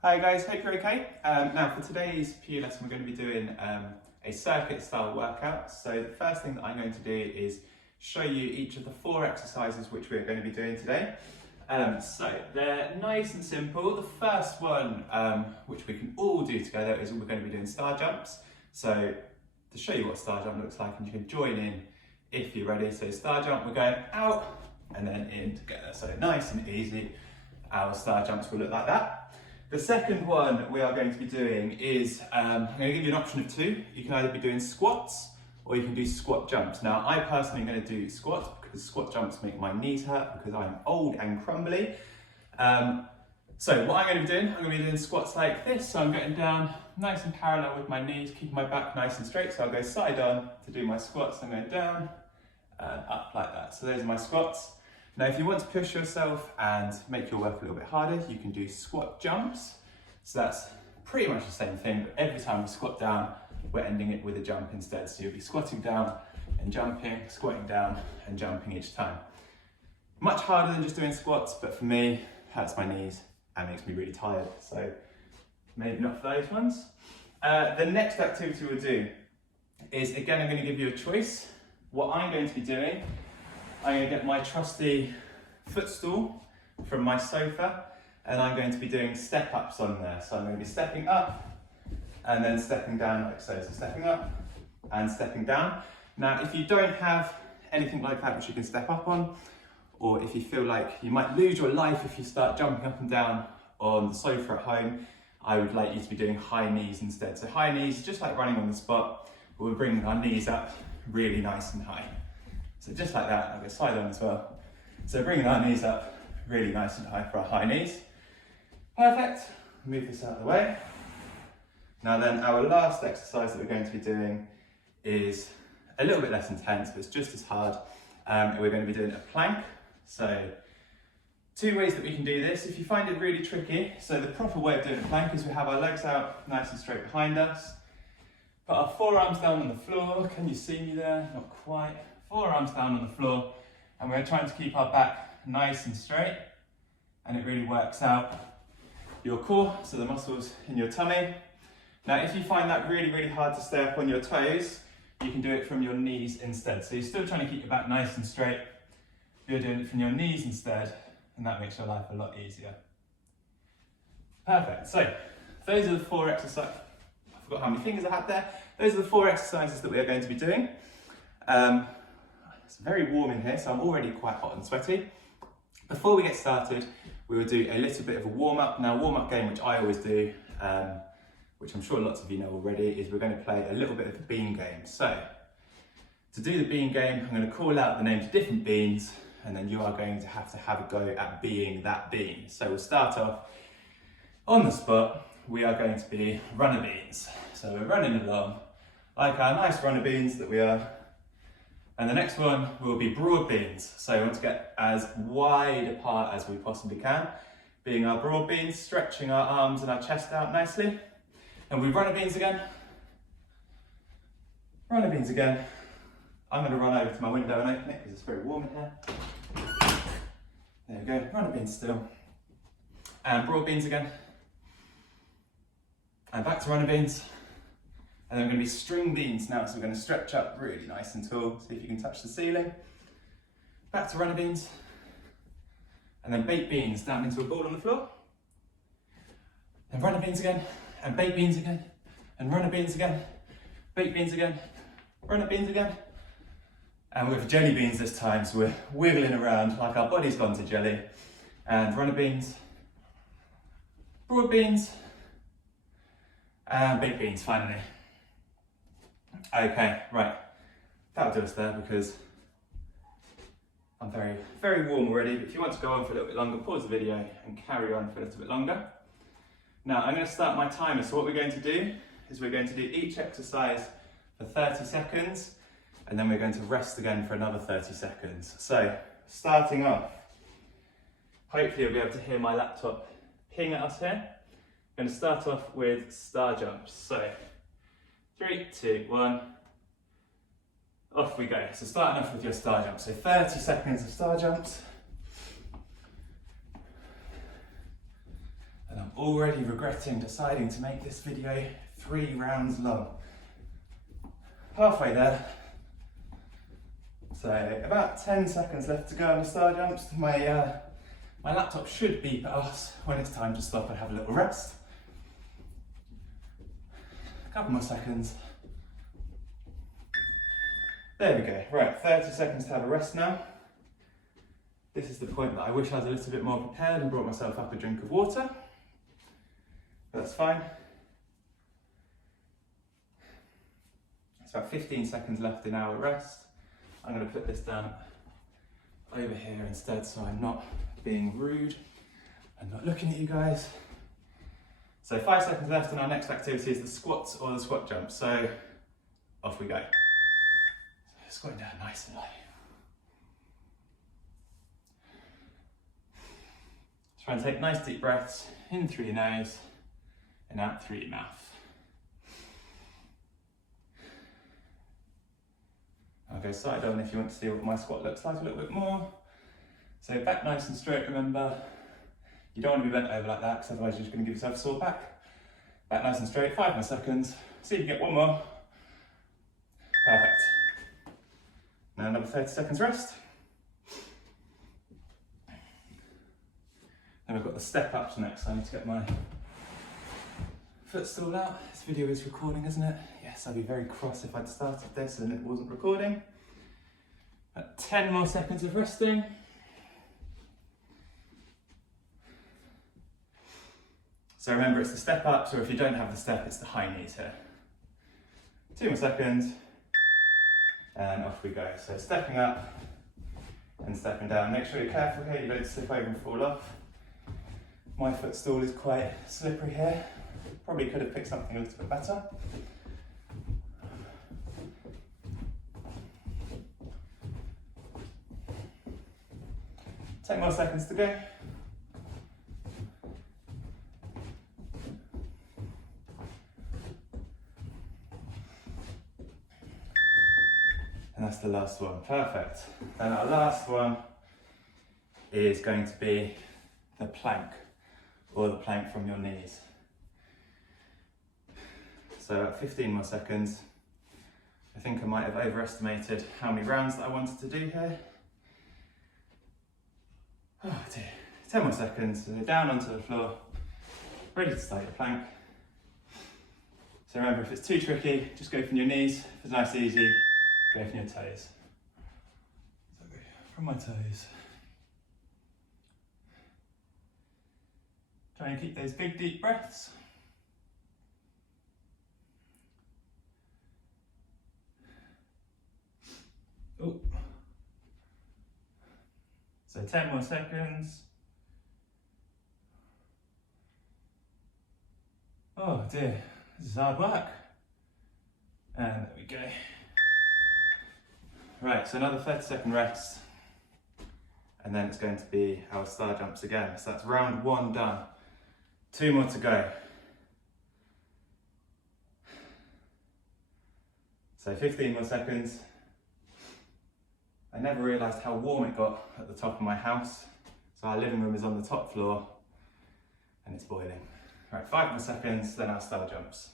Hi guys, hope you're okay. Now for today's PE lesson we're going to be doing a circuit style workout. So the first thing that I'm going to do is show you each of the 4 exercises which we're going to be doing today. So they're nice and simple. The first one, which we can all do together, is we're going to be doing star jumps. So to show you what star jump looks like, and you can join in if you're ready. So star jump, we're going out and then in together. So nice and easy. Our star jumps will look like that. The second one we are going to be doing is, I'm going to give you an option of 2. You can either be doing squats or you can do squat jumps. Now I personally am going to do squats because squat jumps make my knees hurt because I'm old and crumbly. So what I'm going to be doing, I'm going to be doing squats like this. So I'm getting down nice and parallel with my knees, keeping my back nice and straight. So I'll go side on to do my squats. I'm going down and up like that. So those are my squats. Now, if you want to push yourself and make your work a little bit harder, you can do squat jumps. So that's pretty much the same thing, but every time we squat down, we're ending it with a jump instead. So you'll be squatting down and jumping, squatting down and jumping each time. Much harder than just doing squats, but for me, hurts my knees and makes me really tired. So maybe not for those ones. The next activity we'll do is, again, I'm going to give you a choice. What I'm going to be doing, I'm going to get my trusty footstool from my sofa and I'm going to be doing step ups on there. So I'm going to be stepping up and then stepping down like so. So stepping up and stepping down. Now if you don't have anything like that which you can step up on, or if you feel like you might lose your life if you start jumping up and down on the sofa at home, I would like you to be doing high knees instead. So high knees, just like running on the spot, but we're bringing our knees up really nice and high. So just like that, I'll go side on as well. So bringing our knees up really nice and high for our high knees. Perfect, move this out of the way. Now then, our last exercise that we're going to be doing is a little bit less intense, but it's just as hard. We're going to be doing a plank. So 2 ways that we can do this. If you find it really tricky, so the proper way of doing a plank is we have our legs out nice and straight behind us. Put our forearms down on the floor. Can you see me there? Not quite. Forearms down on the floor, and we're trying to keep our back nice and straight, and it really works out your core, so the muscles in your tummy. Now if you find that really hard to stay up on your toes, you can do it from your knees instead. So you're still trying to keep your back nice and straight, you're doing it from your knees instead, and that makes your life a lot easier. Perfect. So those are the 4 exercises. I forgot how many fingers I had there. Those are the 4 exercises that we are going to be doing. It's very warm in here, so I'm already quite hot and sweaty. Before we get started, we will do a little bit of a warm-up. Now, warm-up game, which I always do, which I'm sure lots of you know already, is we're going to play a little bit of the bean game. So, to do the bean game, I'm going to call out the names of different beans, and then you are going to have a go at being that bean. So we'll start off on the spot. We are going to be runner beans. So we're running along like our nice runner beans that we are. And the next one will be broad beans. So we want to get as wide apart as we possibly can. Being our broad beans, stretching our arms and our chest out nicely. And we runner beans again. Runner beans again. I'm going to run over to my window and open it because it's very warm in here. There we go, runner beans still. And broad beans again. And back to runner beans. And then we're going to be string beans now, so we're going to stretch up really nice and tall, see if you can touch the ceiling. Back to runner beans. And then baked beans down into a ball on the floor. And runner beans again, and baked beans again, and runner beans again, baked beans again, runner beans again. And with jelly beans this time, so we're wiggling around like our body's gone to jelly. And runner beans, broad beans, and baked beans finally. Okay, right, that'll do us there because I'm very warm already, but if you want to go on for a little bit longer, pause the video and carry on for a little bit longer. Now I'm going to start my timer, so what we're going to do is we're going to do each exercise for 30 seconds and then we're going to rest again for another 30 seconds. So, starting off, hopefully you'll be able to hear my laptop ping at us here. I'm going to start off with star jumps. So, 3, 2, 1, off we go. So starting off with your star jumps. So 30 seconds of star jumps. And I'm already regretting deciding to make this video 3 rounds long. Halfway there. So about 10 seconds left to go on the star jumps. My laptop should beep at us when it's time to stop and have a little rest. A couple more seconds. There we go. Right, 30 seconds to have a rest now. This is the point that I wish I was a little bit more prepared and brought myself up a drink of water. But that's fine. It's about 15 seconds left in our rest. I'm going to put this down over here instead so I'm not being rude and not looking at you guys. So 5 seconds left and our next activity is the squats or the squat jump. So off we go. So squatting down nice and low. Try and take nice deep breaths in through your nose and out through your mouth. I'll go side on if you want to see what my squat looks like a little bit more. So back nice and straight, remember. You don't want to be bent over like that because otherwise you're just going to give yourself a sore back. Back nice and straight, 5 more seconds. See if you get one more. Perfect. Now another 30 seconds rest. Then we've got the step ups next. So I need to get my footstool out. This video is recording, isn't it? Yes, I'd be very cross if I'd started this and it wasn't recording. 10 more seconds of resting. So remember, it's the step ups, or if you don't have the step, it's the high knees here. 2 more seconds, and off we go. So stepping up and stepping down. Make sure you're careful here, you don't slip over and fall off. My footstool is quite slippery here. Probably could have picked something a little bit better. Ten more seconds to go. And that's the last one, perfect. And our last one is going to be the plank, or the plank from your knees. So at 15 more seconds. I think I might have overestimated how many rounds that I wanted to do here. Oh dear, 10 more seconds, so down onto the floor, ready to start your plank. So remember, if it's too tricky, just go from your knees. If it's nice and easy, go from your toes. So go from my toes. Try and keep those big deep breaths. Oh. So 10 more seconds. Oh dear, this is hard work. And there we go. Right, so another 30-second rest. And then it's going to be our star jumps again. So that's round 1 done. 2 more to go. So 15 more seconds. I never realised how warm it got at the top of my house. So our living room is on the top floor and it's boiling. Right, 5 more seconds, then our star jumps.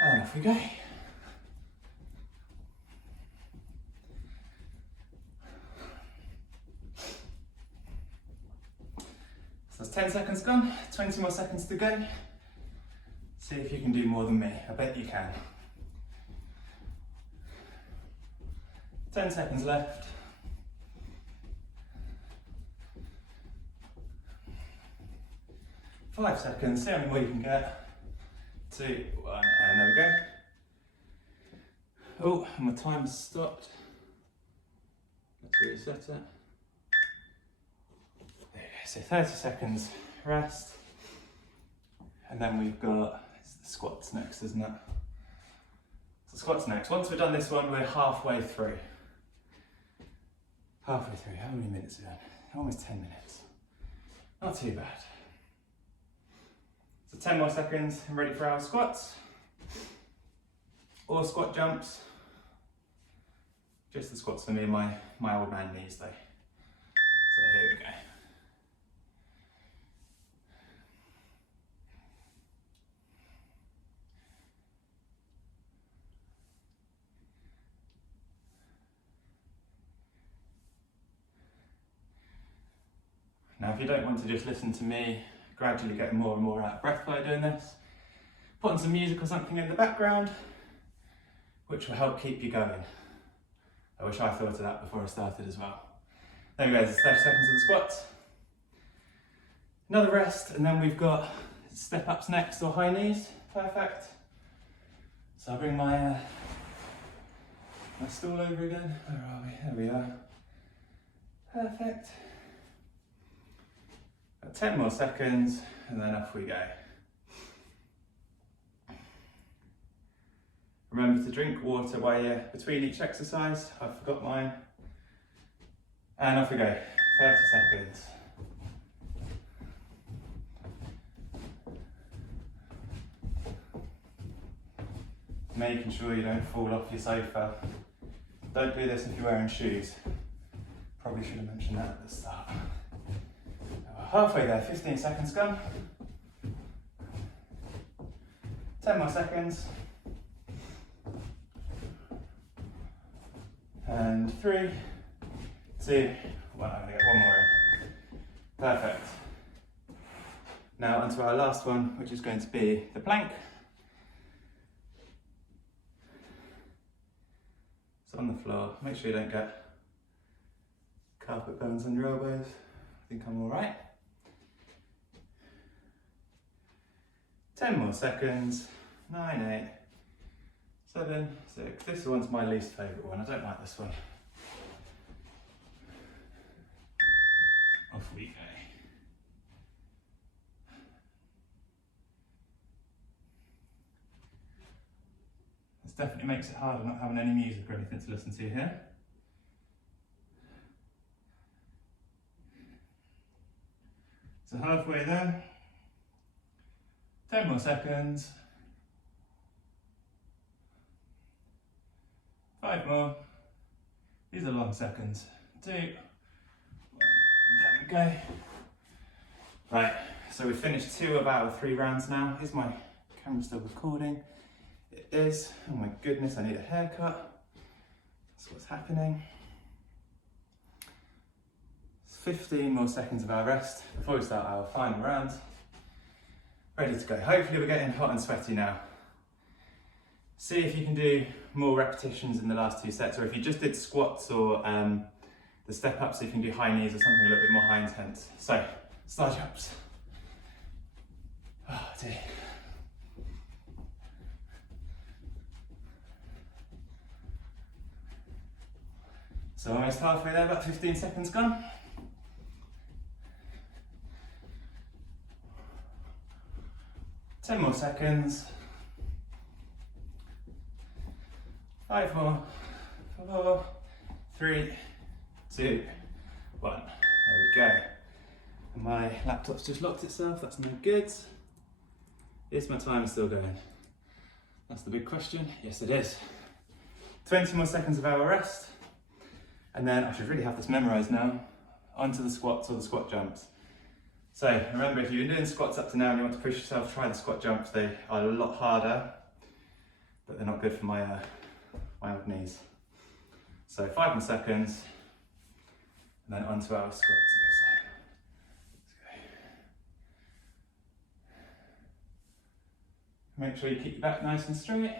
And off we go. So that's 10 seconds gone, 20 more seconds to go. See if you can do more than me, I bet you can. 10 seconds left. Five seconds, see how many more you can get. 2, 1, and there we go. Oh, and my timer's stopped. Let's reset it. There we go, so 30 seconds rest. And then we've got, it's the squats next, isn't it? So squats next. Once we've done this one, we're halfway through. Halfway through, how many minutes are we done? Almost 10 minutes. Not too bad. So 10 more seconds and ready for our squats. Or squat jumps. Just the squats for me and my old man knees though. So here we go. Now, if you don't want to just listen to me gradually getting more and more out of breath by doing this, put on some music or something in the background, which will help keep you going. I wish I thought of that before I started as well. There we go, there's 30 seconds of the squats. Another rest, and then we've got step ups next, or high knees. Perfect. So I'll bring my stool over again. Where are we? There we are. Perfect. Got 10 more seconds, and then off we go. Remember to drink water while you're between each exercise. I forgot mine. And off we go. 30 seconds. Making sure you don't fall off your sofa. Don't do this if you're wearing shoes. Probably should have mentioned that at the start. We're halfway there, 15 seconds gone. 10 more seconds. And 3, 2, 1. I'm going to get one more in. Perfect. Now onto our last one, which is going to be the plank. It's on the floor. Make sure you don't get carpet burns on your elbows. I think I'm all right. 10 more seconds. 9, 8, 7, 6. This one's my least favourite one. I don't like this one. Off we go. This definitely makes it harder not having any music or anything to listen to here. So halfway there. 10 more seconds. 5 more. These are long seconds. 2, 1. There we go. Right, so we've finished 2 of our 3 rounds now. Is my camera still recording? It is. Oh my goodness, I need a haircut. That's what's happening. It's 15 more seconds of our rest before we start our final round. Ready to go. Hopefully we're getting hot and sweaty now. See if you can do more repetitions in the last 2 sets, or if you just did squats or the step ups, so you can do high knees or something a little bit more high intense. So, star jumps. Oh dear. So almost halfway there, about 15 seconds gone. Ten more seconds. 5 more. 4, 3, 2, 1. There we go. And my laptop's just locked itself. That's no good. Is my timer still going? That's the big question. Yes, it is. 20 more seconds of our rest. And then I should really have this memorised now. Onto the squats or the squat jumps. So remember, if you've been doing squats up to now and you want to push yourself, try the squat jumps. They are a lot harder, but they're not good for my old knees. So 5 more seconds, and then onto our squats. Make sure you keep your back nice and straight,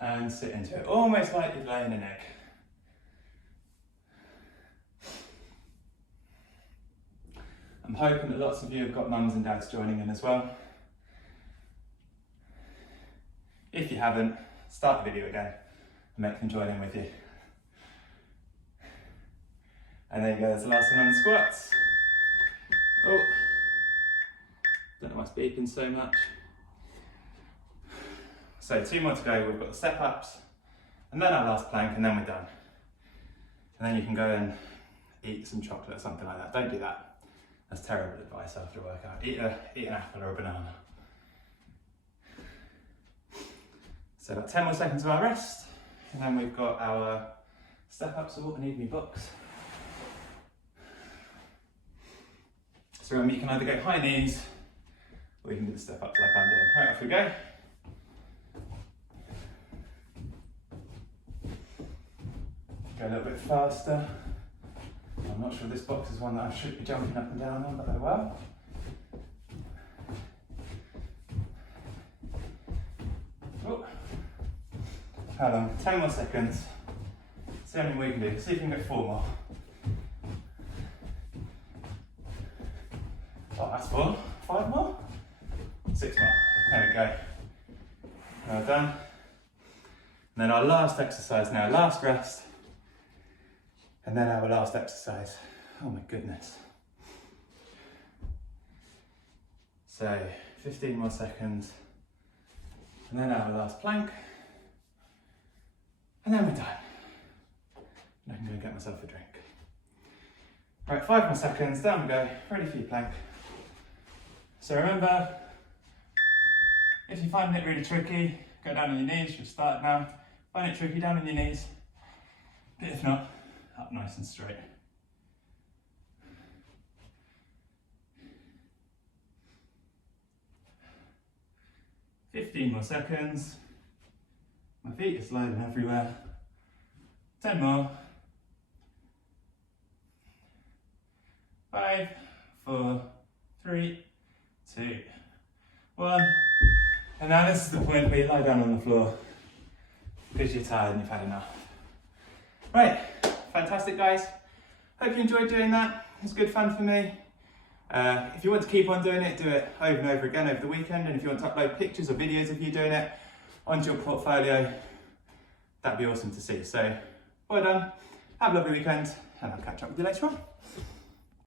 and sit into it, almost like you're laying an egg. I'm hoping that lots of you have got mums and dads joining in as well. If you haven't, start the video again and make them join in with you. And there you go, there's the last one on the squats. Oh, don't know why it's beeping so much. So 2 more to go, we've got the step ups, and then our last plank, and then we're done. And then you can go and eat some chocolate or something like that. Don't do that. That's terrible advice after a workout. Eat an apple or a banana. So about 10 more seconds of our rest, and then we've got our step ups. Oh, I need my box. So remember, you can either go high knees, or you can do the step ups like I'm doing. Right, off we go. Go a little bit faster. I'm not sure this box is one that I should be jumping up and down on, but I will. Oh. How long? 10 more seconds. See how many we can do. See if we can get 4 more. Oh, that's 4. 5 more? 6 more. There we go. Well done. And then our last exercise now, last rest. And then our last exercise. Oh my goodness. So 15 more seconds. And then our last plank. And then we're done. And I can go get myself a drink. Right, 5 more seconds, down we go, ready for your plank. So remember, if you find it really tricky, go down on your knees, you'll start now. Find it tricky, down on your knees. But if not, up nice and straight. "15 more seconds. My feet are sliding everywhere. 10 more. 5, 4, 3, 2, 1. And now this is the point where you lie down on the floor because you're tired and you've had enough. Right, fantastic guys. Hope you enjoyed doing that. It's good fun for me. If you want to keep on doing it, do it over and over again over the weekend. And if you want to upload pictures or videos of you doing it onto your portfolio, that'd be awesome to see. So, well done. Have a lovely weekend, and I'll catch up with you later on.